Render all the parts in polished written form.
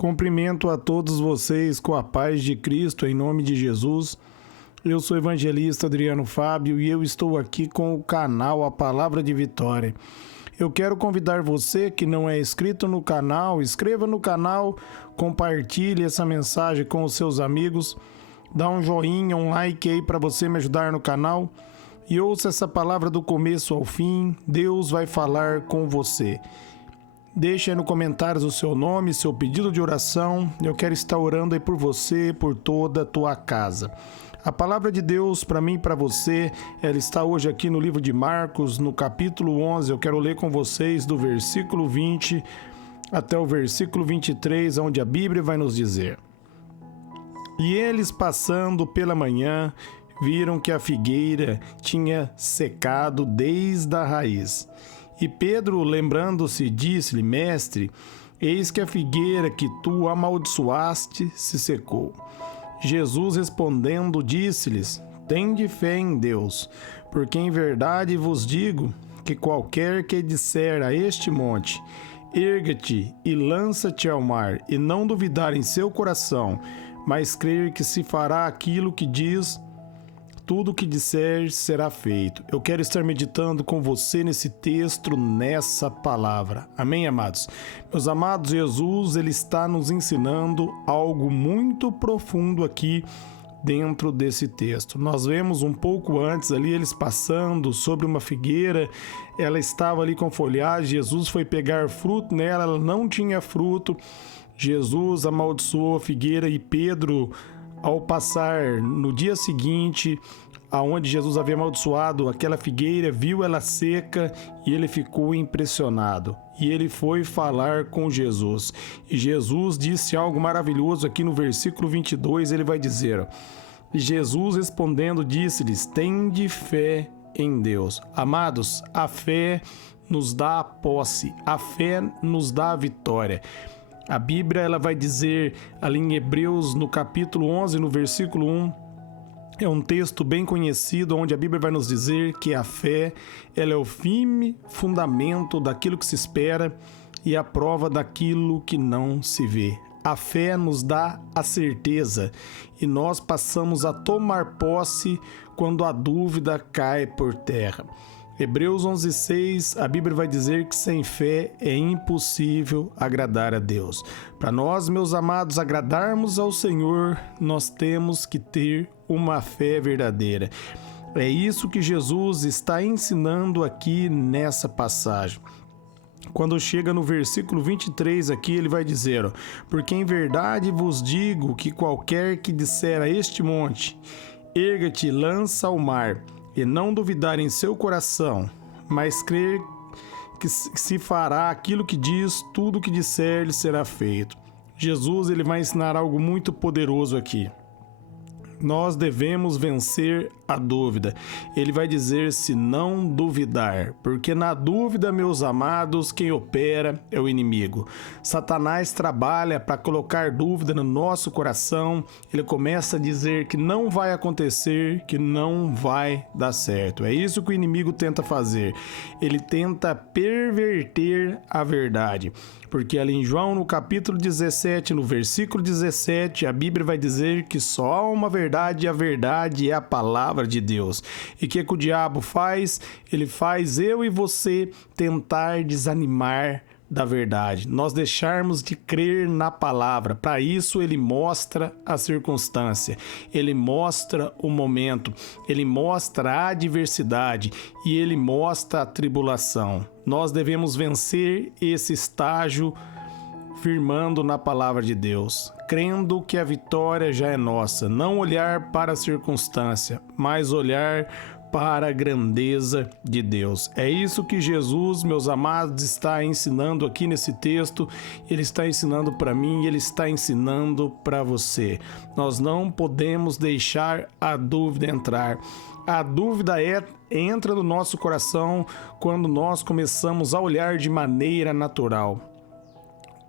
Cumprimento a todos vocês com a paz de Cristo, em nome de Jesus. Eu sou o evangelista Adriano Fábio e eu estou aqui com o canal A Palavra de Vitória. Eu quero convidar você que não é inscrito no canal, inscreva no canal, compartilhe essa mensagem com os seus amigos, dá um joinha, um like aí para você me ajudar no canal e ouça essa palavra do começo ao fim. Deus vai falar com você. Deixe aí no comentários o seu nome, seu pedido de oração. Eu quero estar orando aí por você, por toda a tua casa. A palavra de Deus para mim e para você, ela está hoje aqui no livro de Marcos, no capítulo 11. Eu quero ler com vocês do versículo 20 até o versículo 23, onde a Bíblia vai nos dizer: E eles, passando pela manhã, viram que a figueira tinha secado desde a raiz. E Pedro, lembrando-se, disse-lhe: Mestre, eis que a figueira que tu amaldiçoaste se secou. Jesus respondendo disse-lhes: Tende fé em Deus, porque em verdade vos digo que qualquer que disser a este monte: Erga-te e lança-te ao mar, e não duvidar em seu coração, mas crer que se fará aquilo que diz, tudo o que disser será feito. Eu quero estar meditando com você nesse texto, nessa palavra. Amém, amados? Meus amados, Jesus, ele está nos ensinando algo muito profundo aqui dentro desse texto. Nós vemos um pouco antes ali eles passando sobre uma figueira, ela estava ali com folhagem, Jesus foi pegar fruto nela, ela não tinha fruto. Jesus amaldiçoou a figueira e Pedro, ao passar no dia seguinte, aonde Jesus havia amaldiçoado aquela figueira, viu ela seca e ele ficou impressionado. E ele foi falar com Jesus. E Jesus disse algo maravilhoso aqui no versículo 22, ele vai dizer: Jesus respondendo disse-lhes: Tende fé em Deus. Amados, a fé nos dá a posse, a fé nos dá a vitória. A Bíblia ela vai dizer ali em Hebreus, no capítulo 11, no versículo 1, é um texto bem conhecido, onde a Bíblia vai nos dizer que a fé ela é o firme fundamento daquilo que se espera e a prova daquilo que não se vê. A fé nos dá a certeza e nós passamos a tomar posse quando a dúvida cai por terra. Hebreus 11:6, a Bíblia vai dizer que sem fé é impossível agradar a Deus. Para nós, meus amados, agradarmos ao Senhor, nós temos que ter uma fé verdadeira. É isso que Jesus está ensinando aqui nessa passagem. Quando chega no versículo 23 aqui, ele vai dizer: Porque em verdade vos digo que qualquer que disser a este monte: Erga-te e lança ao mar, e não duvidar em seu coração, mas crer que se fará aquilo que diz, tudo o que disser lhe será feito. Jesus ele vai ensinar algo muito poderoso aqui. Nós devemos vencer a dúvida. Ele vai dizer se não duvidar, porque na dúvida, meus amados, quem opera é o inimigo. Satanás trabalha para colocar dúvida no nosso coração. Ele começa a dizer que não vai acontecer, que não vai dar certo. É isso que o inimigo tenta fazer. Ele tenta perverter a verdade. Porque ali em João, no capítulo 17, no versículo 17, a Bíblia vai dizer que só há uma verdade e a verdade é a palavra de Deus. E o que o diabo faz? Ele faz eu e você tentar desanimar da verdade, nós deixarmos de crer na palavra. Para isso ele mostra a circunstância, ele mostra o momento, ele mostra a adversidade e ele mostra a tribulação. Nós devemos vencer esse estágio firmando na palavra de Deus, crendo que a vitória já é nossa, não olhar para a circunstância, mas olhar para a grandeza de Deus. É isso que Jesus, meus amados, está ensinando aqui nesse texto. Ele está ensinando para mim e ele está ensinando para você. Nós não podemos deixar a dúvida entrar. A dúvida entra no nosso coração quando nós começamos a olhar de maneira natural.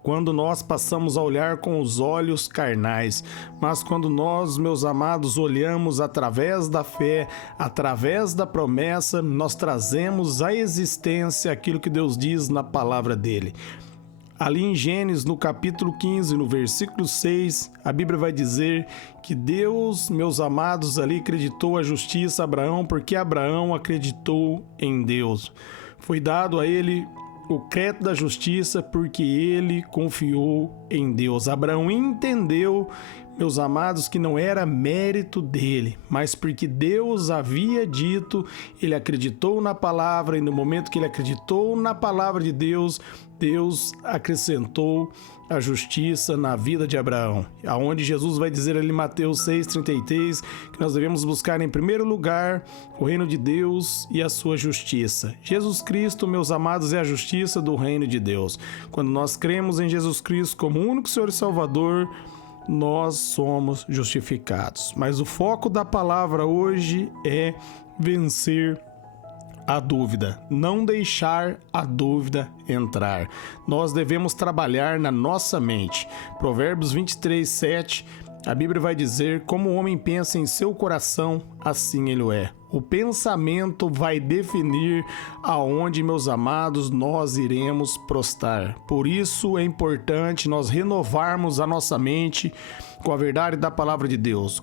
Quando nós passamos a olhar com os olhos carnais, mas quando nós, meus amados, olhamos através da fé, através da promessa, nós trazemos à existência aquilo que Deus diz na palavra dele. Ali em Gênesis, no capítulo 15, no versículo 6, a Bíblia vai dizer que Deus, meus amados, ali acreditou a justiça a Abraão, porque Abraão acreditou em Deus. Foi dado a ele o crédito da justiça porque ele confiou em Deus. Abraão entendeu, meus amados, que não era mérito dele, mas porque Deus havia dito, ele acreditou na palavra, e no momento que ele acreditou na palavra de Deus, Deus acrescentou a justiça na vida de Abraão. Aonde Jesus vai dizer ali em Mateus 6,33 que nós devemos buscar em primeiro lugar o reino de Deus e a sua justiça. Jesus Cristo, meus amados, é a justiça do reino de Deus. Quando nós cremos em Jesus Cristo como único Senhor e Salvador, nós somos justificados. Mas o foco da palavra hoje é vencer a dúvida, não deixar a dúvida entrar. Nós devemos trabalhar na nossa mente. Provérbios 23:7, a Bíblia vai dizer: como o homem pensa em seu coração, assim ele é. O pensamento vai definir aonde, meus amados, nós iremos prostrar. Por isso é importante nós renovarmos a nossa mente com a verdade da palavra de Deus.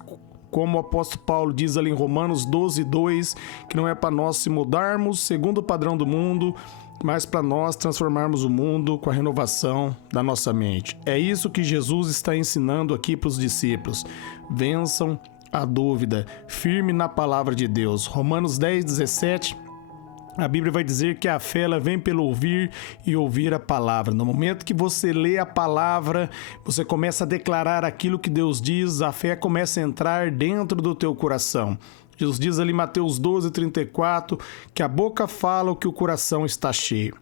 Como o apóstolo Paulo diz ali em Romanos 12:2, que não é para nós se mudarmos segundo o padrão do mundo, mas para nós transformarmos o mundo com a renovação da nossa mente. É isso que Jesus está ensinando aqui para os discípulos. Vençam a dúvida, firme na palavra de Deus. Romanos 10:17, a Bíblia vai dizer que a fé ela vem pelo ouvir e ouvir a palavra. No momento que você lê a palavra, você começa a declarar aquilo que Deus diz, a fé começa a entrar dentro do teu coração. Jesus diz ali em Mateus 12:34 que a boca fala o que o coração está cheio.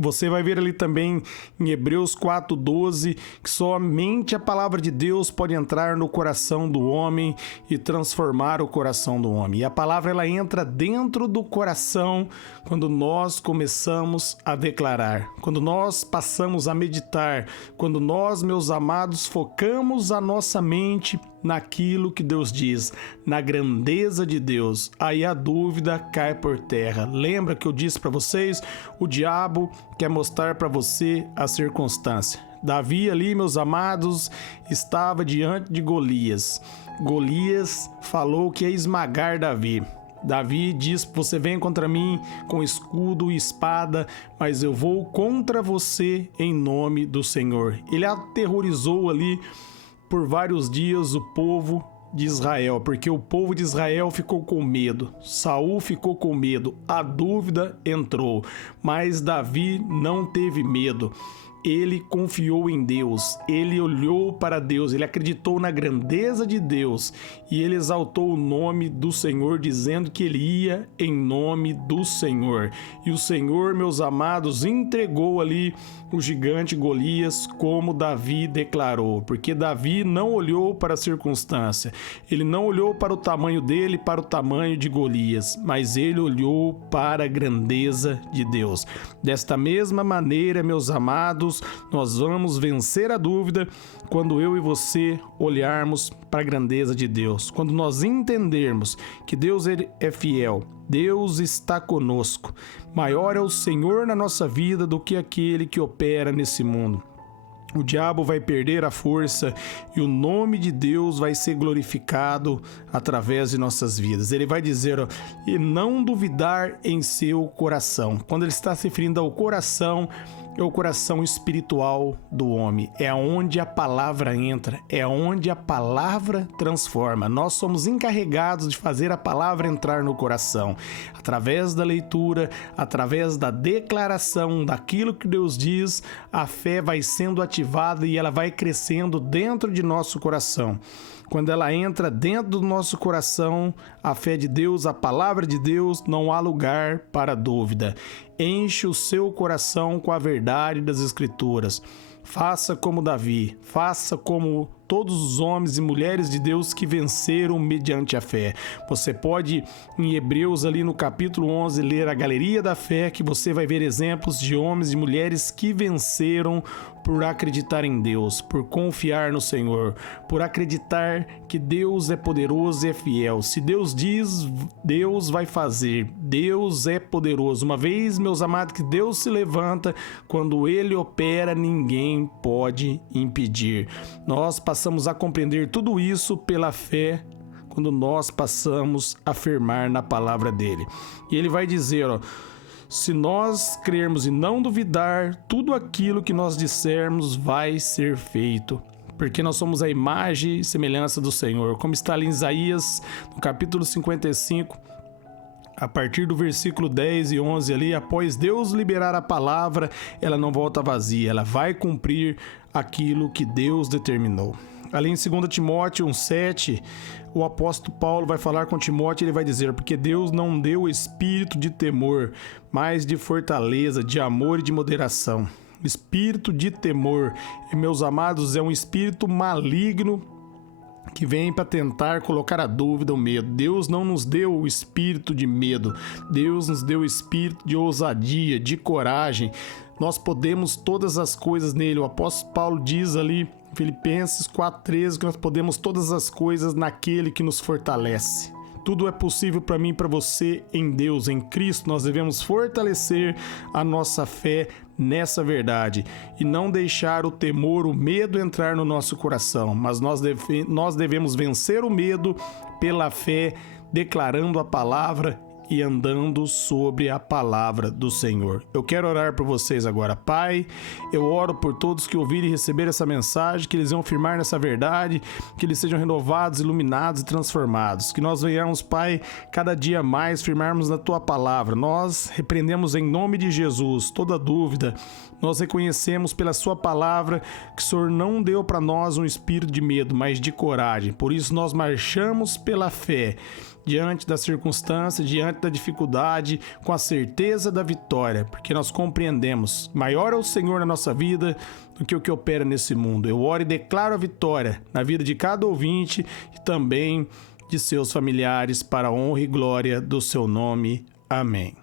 Você vai ver ali também em Hebreus 4:12 que somente a palavra de Deus pode entrar no coração do homem e transformar o coração do homem. E a palavra ela entra dentro do coração quando nós começamos a declarar, quando nós passamos a meditar, quando nós, meus amados, focamos a nossa mente naquilo que Deus diz, na grandeza de Deus. Aí a dúvida cai por terra. Lembra que eu disse para vocês? O diabo quer mostrar para você a circunstância. Davi ali, meus amados, estava diante de Golias. Golias falou que ia esmagar Davi. Davi diz: você vem contra mim com escudo e espada, mas eu vou contra você em nome do Senhor. Ele aterrorizou ali por vários dias o povo de Israel, porque o povo de Israel ficou com medo, Saul ficou com medo, a dúvida entrou, mas Davi não teve medo. Ele confiou em Deus, ele olhou para Deus, ele acreditou na grandeza de Deus e ele exaltou o nome do Senhor, dizendo que ele ia em nome do Senhor. E o Senhor, meus amados, entregou ali o gigante Golias, como Davi declarou, porque Davi não olhou para a circunstância, ele não olhou para o tamanho dele, para o tamanho de Golias, mas ele olhou para a grandeza de Deus. Desta mesma maneira, meus amados, nós vamos vencer a dúvida quando eu e você olharmos para a grandeza de Deus, quando nós entendermos que Deus é fiel, Deus está conosco. Maior é o Senhor na nossa vida do que aquele que opera nesse mundo. O diabo vai perder a força e o nome de Deus vai ser glorificado através de nossas vidas. Ele vai dizer, e não duvidar em seu coração. Quando ele está se referindo ao coração, é o coração espiritual do homem. É onde a palavra entra, é onde a palavra transforma. Nós somos encarregados de fazer a palavra entrar no coração. Através da leitura, através da declaração daquilo que Deus diz, a fé vai sendo ativada e ela vai crescendo dentro de nosso coração. Quando ela entra dentro do nosso coração, a fé de Deus, a palavra de Deus, não há lugar para dúvida. Enche o seu coração com a verdade das Escrituras. Faça como Davi, faça como todos os homens e mulheres de Deus que venceram mediante a fé. Você pode, em Hebreus, ali no capítulo 11, ler a Galeria da Fé, que você vai ver exemplos de homens e mulheres que venceram por acreditar em Deus, por confiar no Senhor, por acreditar que Deus é poderoso e é fiel. Se Deus diz, Deus vai fazer. Deus é poderoso. Uma vez, meus amados, que Deus se levanta, quando Ele opera, ninguém pode impedir. Nós passamos a compreender tudo isso pela fé, quando nós passamos a afirmar na palavra dele. E ele vai dizer, se nós crermos e não duvidar, tudo aquilo que nós dissermos vai ser feito. Porque nós somos a imagem e semelhança do Senhor. Como está ali em Isaías, no capítulo 55, a partir do versículo 10 e 11 ali, após Deus liberar a palavra, ela não volta vazia, ela vai cumprir aquilo que Deus determinou. Ali em 2 Timóteo 1,7, o apóstolo Paulo vai falar com Timóteo e ele vai dizer, porque Deus não deu o espírito de temor, mas de fortaleza, de amor e de moderação. O espírito de temor, meus amados, é um espírito maligno que vem para tentar colocar a dúvida, o medo. Deus não nos deu o espírito de medo, Deus nos deu o espírito de ousadia, de coragem. Nós podemos todas as coisas nele. O apóstolo Paulo diz ali, Filipenses 4,13, que nós podemos todas as coisas naquele que nos fortalece. Tudo é possível para mim e para você em Deus, em Cristo. Nós devemos fortalecer a nossa fé nessa verdade e não deixar o temor, o medo entrar no nosso coração. Mas nós devemos vencer o medo pela fé, declarando a palavra e andando sobre a palavra do Senhor. Eu quero orar por vocês agora. Pai, eu oro por todos que ouvirem e receberem essa mensagem, que eles venham firmar nessa verdade, que eles sejam renovados, iluminados e transformados. Que nós venhamos, Pai, cada dia mais firmarmos na Tua palavra. Nós repreendemos em nome de Jesus toda dúvida. Nós reconhecemos pela Sua palavra que o Senhor não deu para nós um espírito de medo, mas de coragem. Por isso nós marchamos pela fé, diante das circunstâncias, diante da dificuldade, com a certeza da vitória, porque nós compreendemos, maior é o Senhor na nossa vida do que o que opera nesse mundo. Eu oro e declaro a vitória na vida de cada ouvinte e também de seus familiares, para a honra e glória do seu nome. Amém.